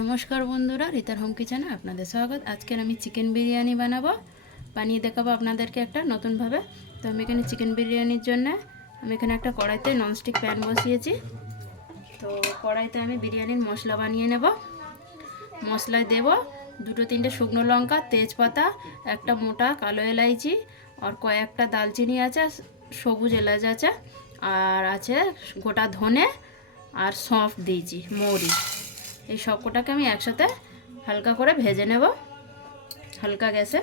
নমস্কার বন্ধুরা, রিতার হোম কিচেনে আপনাদের স্বাগত। আজকের আমি চিকেন বিরিয়ানি বানিয়ে দেখাবো আপনাদেরকে একটা নতুনভাবে। তো আমি এখানে চিকেন বিরিয়ানির জন্য আমি এখানে একটা কড়াইতে ননস্টিক প্যান বসিয়েছি। তো কড়াইতে আমি বিরিয়ানির মশলা বানিয়ে নেব। মশলায় দেব 2-3টে শুকনো লঙ্কা, তেজপাতা, একটা মোটা কালো এলাইচি, আর কয়েকটা দালচিনি আছে, সবুজ এলাচ আছে, আর আছে গোটা ধনে, আর সৌঁফ দিয়েছি, মৌরি। এই সবকটাকে আমি একসাথে হালকা করে ভেজে নেব হালকা গ্যাসে।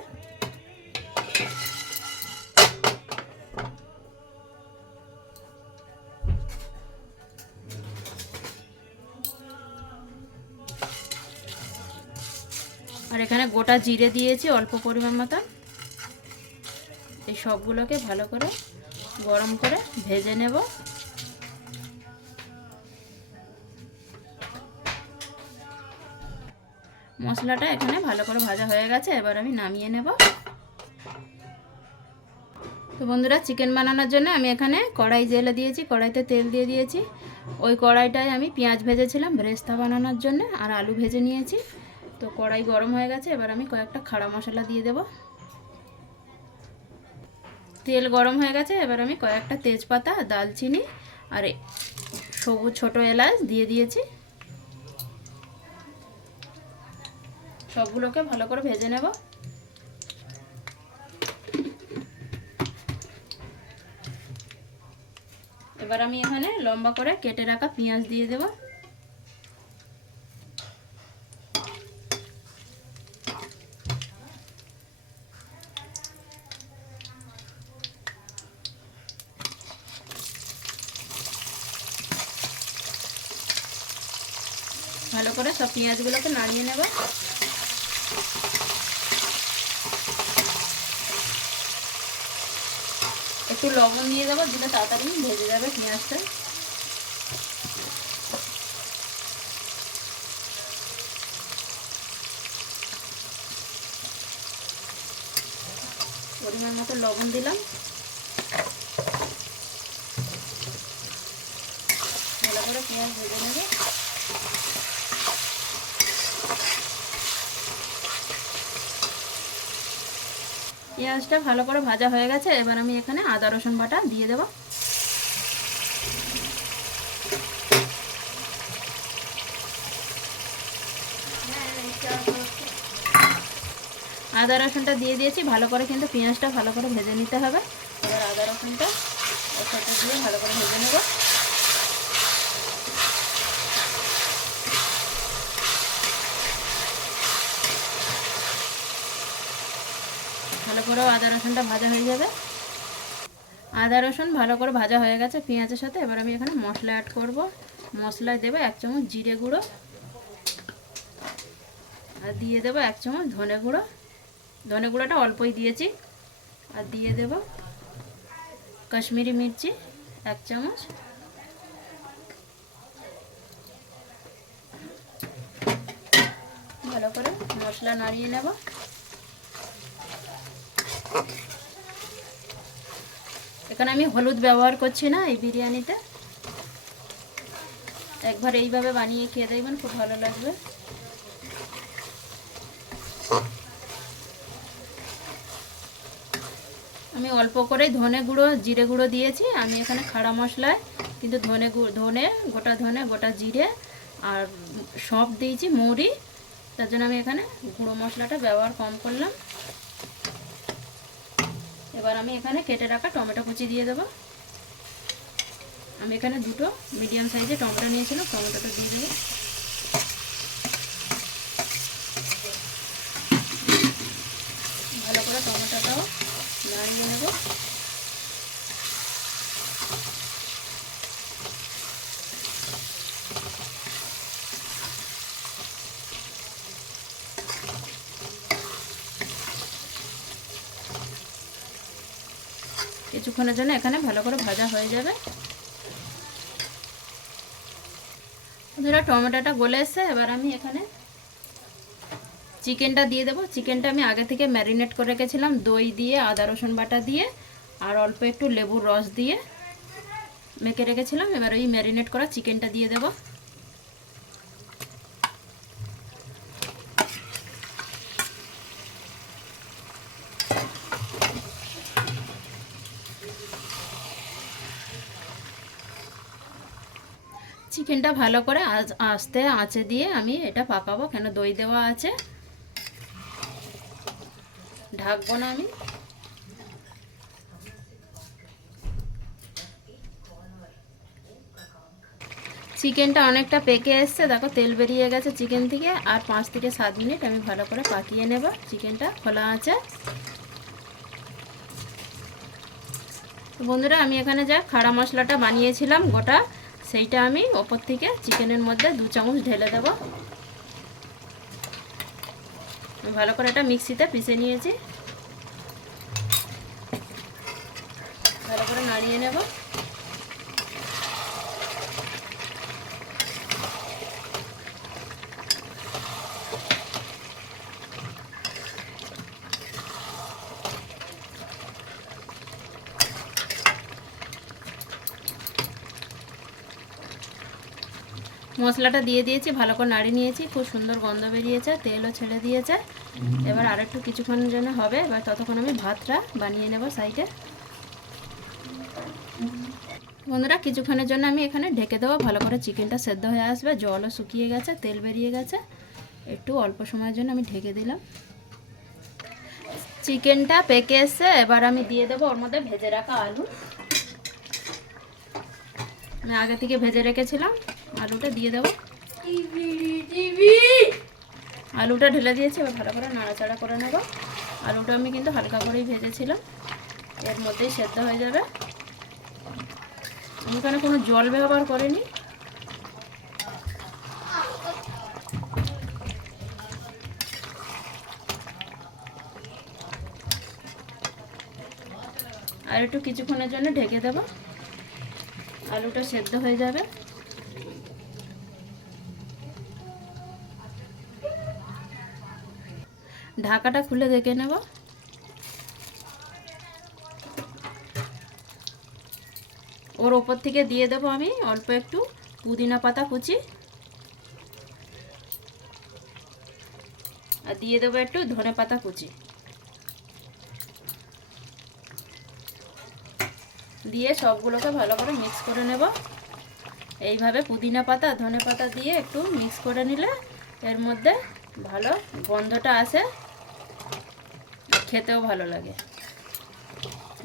আর এখানে গোটা জিরে দিয়েছি অল্প পরিমাণ মতো। এই সবগুলোকে ভালো করে গরম করে ভেজে নেব। মশলাটা এখানে ভালো করে ভাজা হয়ে গেছে, এবার আমি নামিয়ে নেব। তো বন্ধুরা, চিকেন বানানোর জন্য আমি এখানে কড়াই জেলে দিয়েছি, কড়াইতে তেল দিয়ে দিয়েছি। ওই কড়াইটায় আমি পেঁয়াজ ভেজেছিলাম ভেরেস্তা বানানোর জন্য, আর আলু ভেজে নিয়েছি। তো কড়াই গরম হয়ে গেছে, এবার আমি কয়েকটা খাড়া মশলা দিয়ে দেব। তেল গরম হয়ে গেছে, এবার আমি কয়েকটা তেজপাতা, দালচিনি আর সবুজ ছোটো এলাচ দিয়ে দিয়েছি। সবগুলোকে ভালো করে ভেজে নেব। এবার আমি এখানে লম্বা করে কেটে রাখা পেঁয়াজ দিয়ে দেব। ভালো করে সব পেঁয়াজগুলোকে নাড়িয়ে নেব। একটু লবণ দিয়ে দেবো, দিলে তাড়াতাড়ি ভেজে যাবে পেঁয়াজটা। পরিমাণ মতো লবণ দিলাম। ভালো করে পেঁয়াজ ভেজে নেব। পেঁয়াজটা ভালো করে ভাজা হয়ে গেছে, এবার আমি এখানে আদা রসুন বাটা দিয়ে দেব। আদা রসুনটা দিয়ে দিয়েছি, ভালো করে কিন্তু পেঁয়াজটা ভালো করে ভেজে নিতে হবে। এবার আদা রসুনটা ওর সাথে দিয়ে ভালো করে ভেজে নেব। ভালো করে আদা রসুনটা ভাজা হয়ে যাবে। আদা রসুন ভালো করে ভাজা হয়ে গেছে পেঁয়াজের সাথে। এবার আমি এখানে মশলা অ্যাড করব। মশলায় দেবো 1 চামচ জিরে গুঁড়ো, আর দিয়ে দেবো 1 চামচ ধনে গুঁড়ো। ধনে গুঁড়োটা অল্পই দিয়েছি। আর দিয়ে দেব কাশ্মীরি মির্চি 1 চামচ। ভালো করে মশলা নাড়িয়ে নেব। এখানে আমি হলুদ ব্যবহার করছি না এই বিরিয়ানিতে। একবার এইভাবে বানিয়ে খেয়ে দেখবেন, খুব ভালো লাগবে। আমি অল্প করে ধনে গুঁড়ো জিরে গুঁড়ো দিয়েছি। আমি এখানে খাড়া মশলায় কিন্তু ধনে গোটা ধনে, গোটা জিরে আর সব দিয়েছি, মৌরি। তার জন্য আমি এখানে গুঁড়ো মশলাটা ব্যবহার কম করলাম। এবার আমি এখানে কেটে রাখা টমেটো কুচি দিয়ে দেবো। আমি এখানে 2টো মিডিয়াম সাইজে টমেটো নিয়েছিলাম, টমেটোটা দিয়ে দেবো। ভালো করে টমেটোটাও নাড়িয়ে নেব। কিছুক্ষণের জন্য এখানে ভালো করে ভাজা হয়ে যাবে। ধরো টমেটোটা গলে এসছে, এবার আমি এখানে চিকেনটা দিয়ে দেবো। চিকেনটা আমি আগে থেকে ম্যারিনেট করে রেখেছিলাম দই দিয়ে, আদা রসুন বাটা দিয়ে, আর অল্প একটু লেবুর রস দিয়ে মেখে রেখেছিলাম। এবার ওই ম্যারিনেট করা চিকেনটা দিয়ে দেবো। চিকেনটা ভালো করে আস্তে আঁচে দিয়ে আমি এটা পাকাবো, কেন দই দেওয়া আছে। ঢাকবো না আমি। চিকেনটা অনেকটা পেকে এসছে, দেখো তেল বেরিয়ে গেছে চিকেন থেকে। আর 5 থেকে 7 মিনিট আমি ভালো করে পাকিয়ে নেব চিকেনটা খোলা আছে। বন্ধুরা, আমি এখানে যা খাড়া মশলাটা বানিয়েছিলাম গোটা, সেইটা আমি ওপর থেকে চিকেনের মধ্যে 2 চামচ ঢেলে দেব। আমি ভালো করে এটা মিক্সিতে পিষে নিয়েছি, ভালো করে নাড়িয়ে নেব। মশলাটা দিয়ে দিয়েছি, ভালো করে নাড়িয়ে নিয়েছি, খুব সুন্দর গন্ধ বেরিয়েছে, তেলও ছেড়ে দিয়েছে। এবার আরেকটু কিছুক্ষণের জন্য হবে, এবার ততক্ষণ আমি ভাতটা বানিয়ে নেব সাইডে। বন্ধুরা, কিছুক্ষণের জন্য আমি এখানে ঢেকে দেবো, ভালো করে চিকেনটা সেদ্ধ হয়ে আসবে। জলও শুকিয়ে গেছে, তেল বেরিয়ে গেছে, একটু অল্প সময়ের জন্য আমি ঢেকে দিলাম। চিকেনটা পেকে এসছে, এবার আমি দিয়ে দেবো ওর মধ্যে ভেজে রাখা আলু। আমি আগে থেকে ভেজে রেখেছিলাম, আলুটা দিয়ে দেবো। আলুটা ঢেলে দিয়েছি, এবার ভালো করে নাড়াচাড়া করে নেব। আলুটা আমি কিন্তু হালকা করেই ভেজেছিলাম, এর মধ্যেই সেদ্ধ হয়ে যাবে। আমি এখানে কোনো জল ব্যবহার করিনি। আর একটু কিছুক্ষণের জন্য ঢেকে দেব, আলুটা সেদ্ধ হয়ে যাবে। ঢাকাটা খুলে দেখে নেব। ওর ওপর থেকে দিয়ে দেবো আমি অল্প একটু পুদিনা পাতা কুচি, আর দিয়ে দেবো একটু ধনে পাতা কুচি। দিয়ে সবগুলোকে ভালো করে মিক্স করে নেব। এইভাবে পুদিনা পাতা ধনে পাতা দিয়ে একটু মিক্স করে নিলে এর মধ্যে ভালো গন্ধটা আসে, খেতেও ভালো লাগে।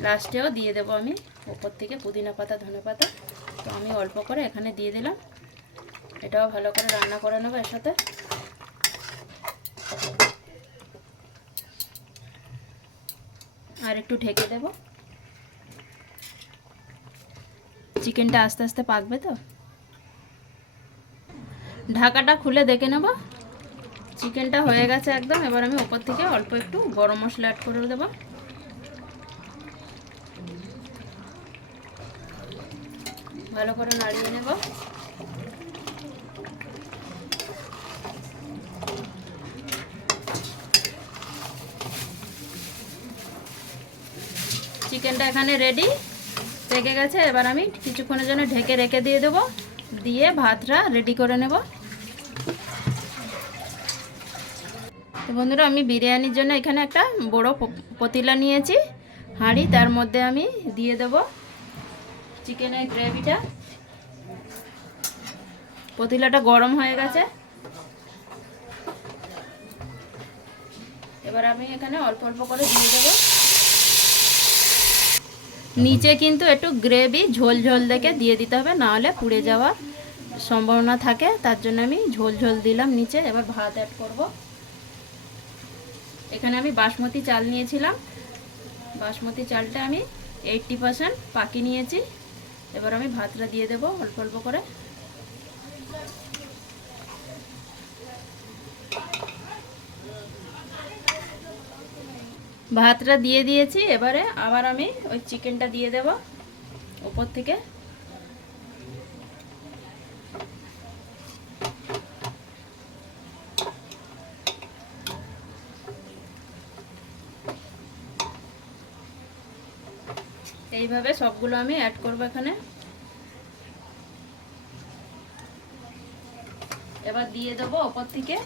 লাস্টেও দিয়ে দেবো আমি ওপর থেকে পুদিনা পাতা ধনে পাতা। তো আমি অল্প করে এখানে দিয়ে দিলাম। এটাও ভালো করে রান্না করে নেবো এর সাথে। আর একটু ঢেকে দেব, চিকেনটা আস্তে আস্তে পাকবে তো। ঢাকাটা খুলে দেখে নেব, চিকেনটা হয়ে গেছে একদম। এবার আমি ওপর থেকে অল্প একটু গরম মশলা অ্যাড করে দেব। ভালো করে নাড়িয়ে নেব। চিকেনটা এখানে রেডি পেকে গেছে। এবার আমি কিছুক্ষণের জন্য ঢেকে রেখে দিয়ে দেবো, দিয়ে ভাতটা রেডি করে নেব। তো বন্ধুরা, আমি বিরিয়ানির জন্য এখানে একটা বড় পাতিলা নিয়েছি, হাঁড়ি। তার মধ্যে আমি দিয়ে দেব চিকেনের গ্রেভিটা। পাতিলাটা গরম হয়ে গেছে, এবার আমি এখানে অল্প অল্প করে দিয়ে দেব। নিচে কিন্তু একটু গ্রেভি ঝোল ঝোল দেখে দিয়ে দিতে হবে, নাহলে পুড়ে যাওয়ার সম্ভাবনা থাকে। তার জন্য আমি ঝোল ঝোল দিলাম নিচে। এবার ভাত অ্যাড করব। এখানে আমি বাসমতি চাল নিয়েছিলাম, বাসমতি চালটা আমি 80% পাকিয়ে নিয়েছি। এবার আমি ভাতটা দিয়ে দেব অল্প অল্প করে। ভাতটা দিয়ে দিয়েছি, এবারে আবার আমি ওই চিকেনটা দিয়ে দেব উপর থেকে। এইভাবে সবগুলো আমি অ্যাড করব এখানে। এবার দিয়ে দেবো উপর থেকে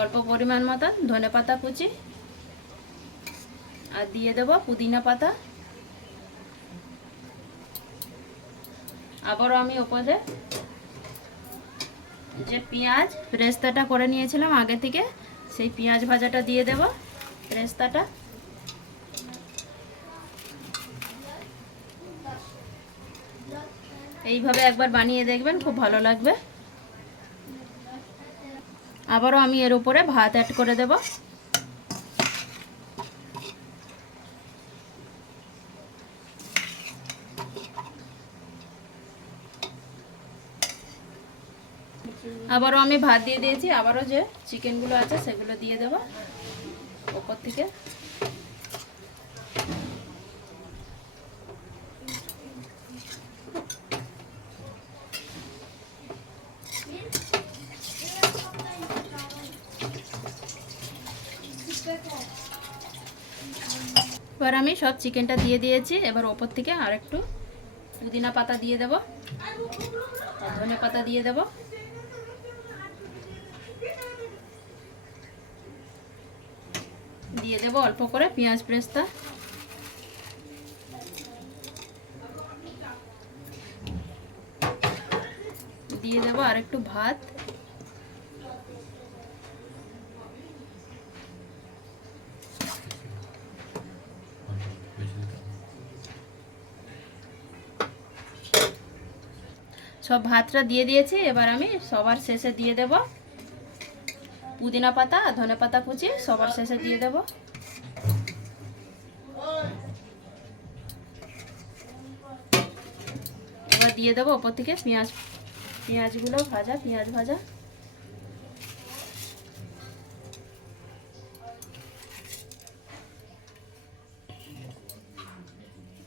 অল্প পরিমাণ মতন ধনেপাতা কুচি, আর দিয়ে দেবো পুদিনা পাতা। আবারও আমি উপরে যে পেঁয়াজ বেরেস্তাটা করে নিয়েছিলাম আগে থেকে, সেই পেঁয়াজ ভাজাটা দিয়ে দেব বেরেস্তাটা। এইভাবে একবার বানিয়ে দেখবেন, খুব ভালো লাগবে। আবারও আমি এর উপরে ভাত অ্যাড করে দেব। আবারও আমি ভাত দিয়ে দিয়েছি, আবারও যে চিকেনগুলো আছে সেগুলো দিয়ে দেব উপর থেকে। এবার আমি সব চিকেনটা দিয়ে দিয়েছি। এবার ওপর থেকে আরেকটু পুদিনা পাতা দিয়ে দেব, আর ধনে পাতা দিয়ে দেব। দিয়ে দেব অল্প করে পেঁয়াজ বেরেস্তা। দিয়ে দেব আর একটু ভাত। সব ভাতটা দিয়ে দিয়েছি। এবার আমি সবার শেষে দিয়ে দেব পুদিনা পাতা আর ধনে পাতা কুচি, সবার শেষে দিয়ে দেব। এবার দিয়ে দেবো ওপর থেকে পেঁয়াজগুলো ভাজা, পেঁয়াজ ভাজা।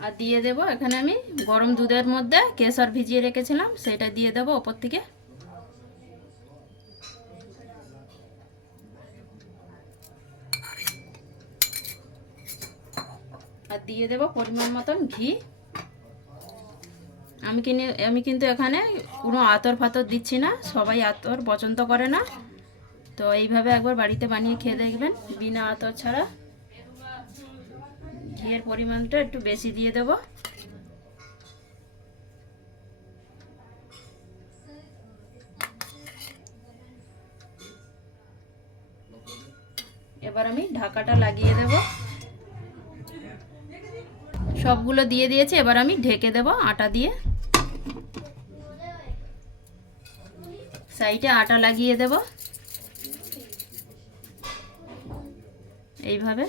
আর দিয়ে দেব এখানে আমি গরম দুধের মধ্যে কেশর ভিজিয়ে রেখেছিলাম, সেটা দিয়ে দেব ওপর থেকে। আর দিয়ে দেব পরিমাণ মতন ঘি। আমি কিন্তু এখানে কোনো আতর ফাতর দিচ্ছি না, সবাই আতর পছন্দ করে না। তো এইভাবে একবার বাড়িতে বানিয়ে খেয়ে দেখবেন বিনা আতর ছাড়া। ঘিয়ের পরিমাণটা একটু বেশি দিয়ে দেব। এবার আমি ঢাকাটা লাগিয়ে দেব। সবগুলো দিয়ে দিয়েছি, এবার আমি ঢেকে দেব আটা দিয়ে। সাইডে আটা লাগিয়ে দেব এইভাবে।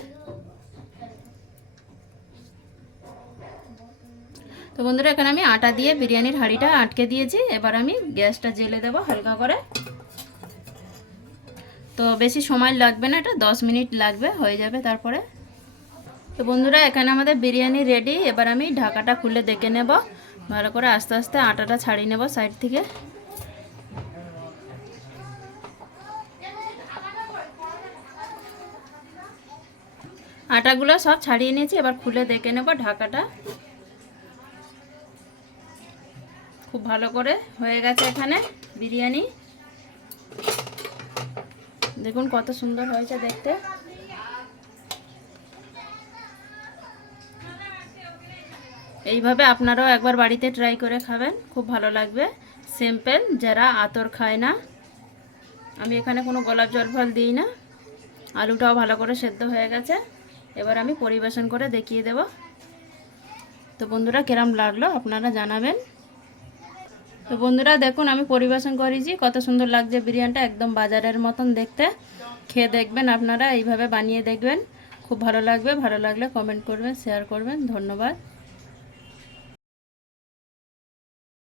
তো বন্ধুরা এখানে আমি আটা দিয়ে বিরিয়ানির হাঁড়িটা আটকে দিয়েছি। এবার আমি গ্যাসটা জ্বেলে দেব হালকা করে। তো বেশি সময় লাগবে না, এটা 10 মিনিট লাগবে, হয়ে যাবে তারপরে। তো বন্ধুরা এখানে আমাদের বিরিয়ানি রেডি। এবার আমি ঢাকাটা খুলে দেখে নেব ভালো করে, আস্তে আস্তে আটাটা ছাড়িয়ে নেব সাইড থেকে। আটাগুলো সব ছাড়িয়ে নিয়েছি, এবার খুলে দেখে নেব ঢাকাটা। খুব ভালো করে হয়ে গেছে এখানে বিরিয়ানি। দেখুন কত সুন্দর হয়েছে দেখতে। এইভাবে আপনারাও একবার বাড়িতে ট্রাই করে খাবেন, খুব ভালো লাগবে। সিম্পল, যারা আতর খায় না। আমি এখানে কোনো গোলাপ জল ফল দিই না। আলুটাও ভালো করে সেদ্ধ হয়ে গেছে। এবার আমি পরিবেশন করে দেখিয়ে দেব। তো বন্ধুরা কিরম লাগলো আপনারা জানাবেন। তো বন্ধুরা দেখুন আমি পরিবেশন করেছি, কত সুন্দর লাগছে বিরিয়ানিটা, একদম বাজারের মতন দেখতে। খেয়ে দেখবেন আপনারা, এইভাবে বানিয়ে দেখবেন, খুব ভালো লাগবে। ভালো লাগলে কমেন্ট করবেন, শেয়ার করবেন। ধন্যবাদ।